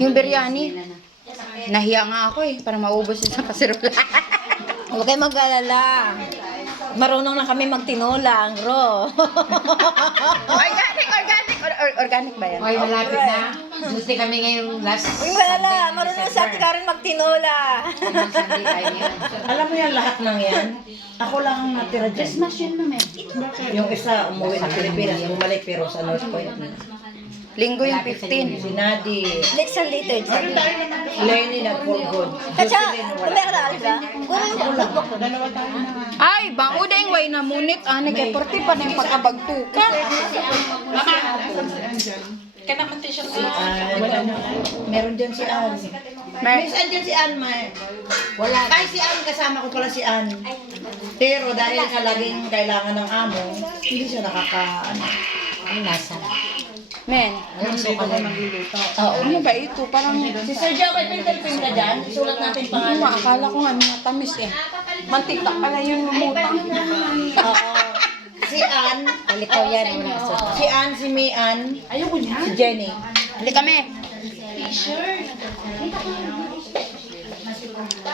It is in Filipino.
Yung biryani. Nahiya nga ako eh. Para maubos yun sa kasirola. Huwag kayo mag-alala. Marunong na kami magtinola, ang ro. Organic. Organic ba yan? Hoy, malapit na. Gusto kami ngayong last Huwag alala, marunong sa Ate Karen magtinola. Sunday tayo yan. Alam mo yan, lahat ng yan. Ako lang ang natira dyan. Just mash yun naman. Yung isa, umuwi ng Pilipinas, bumalik pero sa North Point. Linggo yung 15. Si Nadi, Next Sunday, third Sunday. Lenny nag-for good. Katsa, Jocelyn, wala. kumaya ka na, Alba? Kung yung lookbook ko. Ay, bang udeng way na munit. Ani kay porti pa ng pagkabagtuka. Meron dyan si Ann. May saan dyan si Ann, May? Wala. Ay, si Ann, kasama ko pala si Ann. Pero dahil sa laging kailangan ng amo, hindi siya Ang nasa. Men, Anong suka na? ano ba ito? Parang, Si Sir Joe, may printer ka dyan? Sulat natin ano nga, akala ko nga mga tamis eh. Mantika pala yung lumutang. Oo. Si Ann, Palitaw yan. Wala sa si Ann, si May Ann, si Jenny. Hali kami.